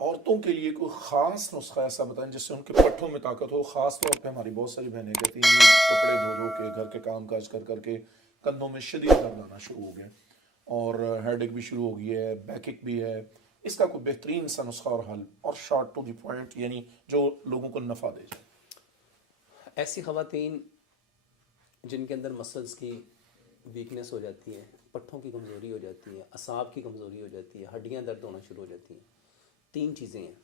عورتوں کے لیے کوئی خاص نسخہ ایسا بتائیں جس سے ان کے پٹھوں میں طاقت ہو. خاص طور پہ ہماری بہت ساری بہنیں کہتی ہیں جی کپڑے دھو دھو کے گھر کے کام کاج کر کر کے کندھوں میں شدید درد آنا شروع ہو گیا اور ہیڈ ایک بھی شروع ہو گئی ہے, بیک ایک بھی ہے. اس کا کوئی بہترین سا نسخہ اور حل, اور شارٹ ٹو دی پوائنٹ, یعنی جو لوگوں کو نفع دے جائے. ایسی خواتین جن کے اندر مسلز کی ویکنیس ہو جاتی ہے, پٹھوں کی کمزوری ہو جاتی ہے, اعصاب کی کمزوری ہو جاتی ہے, ہڈیاں درد ہونا شروع ہو جاتی ہیں, 3 چیزیں ہیں.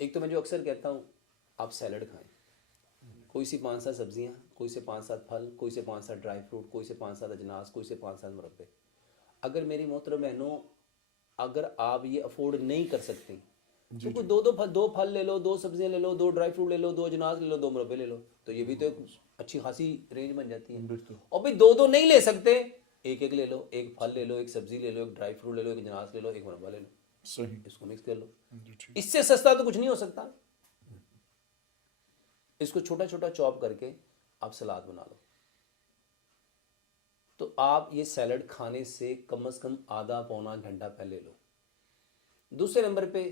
ایک تو میں جو اکثر کہتا ہوں, آپ سیلڈ کھائیں, کوئی سی 5-7 سبزیاں, کوئی سے 5-7 پھل, کوئی سے 5-7 ڈرائی فروٹ, کوئی سے 5-7 اجناس, کوئی سے 5-7 مربے. اگر میری محترم بہنوں اگر آپ یہ افورڈ نہیں کر سکتے تو کوئی دو پھل لے لو, 2 سبزیاں لے لو, 2 ڈرائی فروٹ لے لو, 2 اجناس لے لو, 2 مربے لے لو, تو یہ بھی تو ایک اچھی خاصی رینج بن جاتی ہے. اور بھائی 2 نہیں لے سکتے, ایک لے لو, 1 پھل لے لو, 1 سبزی لے لو, 1 ڈرائی فروٹ لے لو, 1 اجناس لے لو, 1 مربع لے لو, صحیح, اس کو مکس کر لو. اس سے سستا تو کچھ نہیں ہو سکتا. اس کو چھوٹا چھوٹا چاپ کر کے آپ سلاد بنا لو, تو آپ یہ سیلڈ کھانے سے کم از کم آدھا پونا گھنٹہ پہلے لو. دوسرے نمبر پہ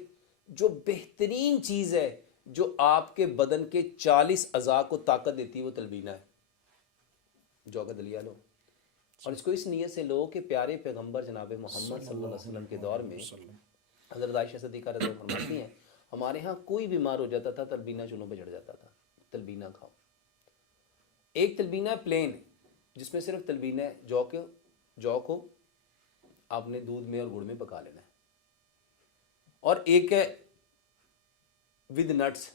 جو بہترین چیز ہے جو آپ کے بدن کے 40 اعضاء کو طاقت دیتی ہے وہ تلبینہ ہے. جو کا دلیا لو, اور اس کو اس نیت سے لو کہ پیارے پیغمبر جناب محمد صلی اللہ علیہ وسلم کے دور میں حضرت عائشہ صدیقہ رضی اللہ عنہا فرماتی ہیں ہمارے ہاں کوئی بیمار ہو جاتا تھا تلبینہ چولوں پہ چڑھ جاتا تھا. تلبینہ کھاؤ. ایک تلبینہ پلین جس میں صرف تلبینہ ہے, جو کو آپ نے دودھ میں اور گڑ میں پکا لینا ہے, اور ایک ہے ود نٹس.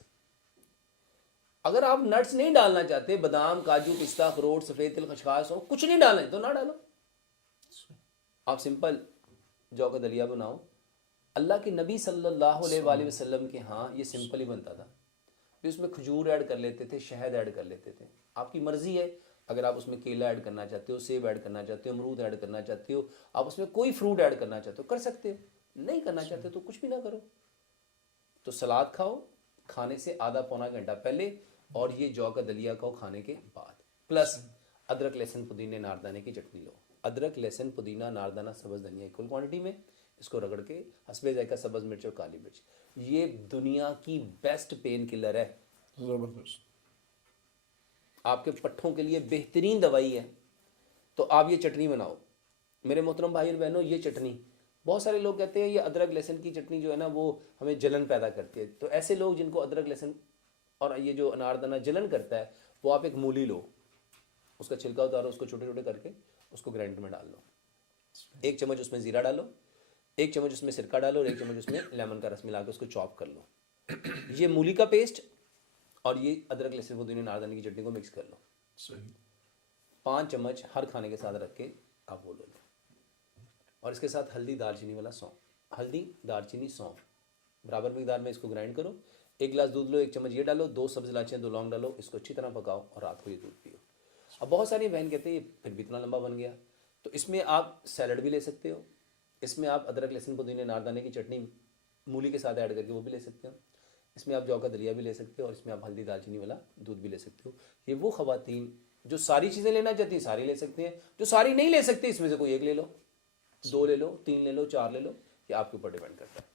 اگر آپ نٹس نہیں ڈالنا چاہتے, بادام, کاجو, پستہ, اخروٹ, سفید تل, خشخاش ہو, کچھ نہیں ڈالنا تو نہ ڈالو. آپ سمپل جو کا دلیا بناؤ. اللہ کے نبی صلی اللہ علیہ وآلہ وسلم کے ہاں یہ سمپل ہی بنتا تھا. پھر اس میں کھجور ایڈ کر لیتے تھے, شہد ایڈ کر لیتے تھے. آپ کی مرضی ہے, اگر آپ اس میں کیلا ایڈ کرنا چاہتے ہو, سیب ایڈ کرنا چاہتے ہو, امرود ایڈ کرنا چاہتے ہو, آپ اس میں کوئی فروٹ ایڈ کرنا چاہتے ہو کر سکتے ہو, نہیں کرنا چاہتے تو کچھ بھی نہ کرو. تو سلاد کھاؤ کھانے سے آدھا پونا گھنٹہ پہلے, اور یہ جو کا دلیا کھاؤ کھانے کے بعد. پلس ادرک لہسن پودینے ناردانے کی چٹنی لو. ادرک لہسن پودینہ ناردانہ سبز دھنیا ایکول کوانٹٹی میں, اس کو رگڑ کے حسب ذائقہ سبز مرچ اور کالی مرچ. یہ دنیا کی بیسٹ پین کلر ہے, زبردست. آپ کے پٹھوں کے لیے بہترین دوائی ہے. تو آپ یہ چٹنی بناؤ میرے محترم بھائی اور بہنوں. یہ چٹنی بہت سارے لوگ کہتے ہیں یہ ادرک لہسن کی چٹنی جو ہے نا وہ ہمیں جلن پیدا کرتی ہے. تو ایسے لوگ جن کو ادرک لہسن اور یہ جو اناردانہ جلن کرتا ہے, وہ آپ ایک مولی لو, اس کا چھلکا اتارو, اس کو چھوٹے چھوٹے کر کے اس کو گرائنڈر میں ڈال لو. 1 چمچ اس میں زیرہ ڈالو, 1 چمچ اس میں سرکہ ڈالو, اور 1 چمچ اس میں لیمن کا رس ملا کے اس کو چاپ کر لو. یہ مولی کا پیسٹ اور یہ ادرک لہسن پودینے ناردانے کی چٹنی کو مکس کر لو. 5 چمچ ہر کھانے کے ساتھ رکھ کے آپ وہ لو. اور اس کے ساتھ ہلدی, دار چینی والا سونف, ہلدی, دار چینی, سونف برابر مقدار میں اس کو گرائنڈ کرو. 1 گلاس دودھ لو, 1 چمچ یہ ڈالو, 2 سبز الائچیاں, 2 لونگ ڈالو, اس کو اچھی طرح پکاؤ اور رات کو یہ دودھ پیو. اب بہت ساری بہن کہتے ہیں یہ پھر بھی اتنا لمبا بن گیا, تو اس میں آپ سیلڈ بھی لے سکتے ہو, اس میں آپ ادرک لہسن پودینے ناردانے کی چٹنی مولی کے ساتھ ایڈ کر کے وہ بھی لے سکتے ہو, اس میں آپ جو کا دلیا بھی لے سکتے ہو, اور اس میں آپ ہلدی دال چینی والا دودھ بھی لے سکتے ہو. یہ وہ خواتین جو ساری چیزیں لینا چاہتی ہیں ساری لے سکتے ہیں, جو ساری نہیں لے سکتے اس میں سے کوئی ایک لے لو, 2 لے لو, 3 لے لو, 4 لے لو, یہ آپ کے اوپر ڈیپینڈ کرتا ہے.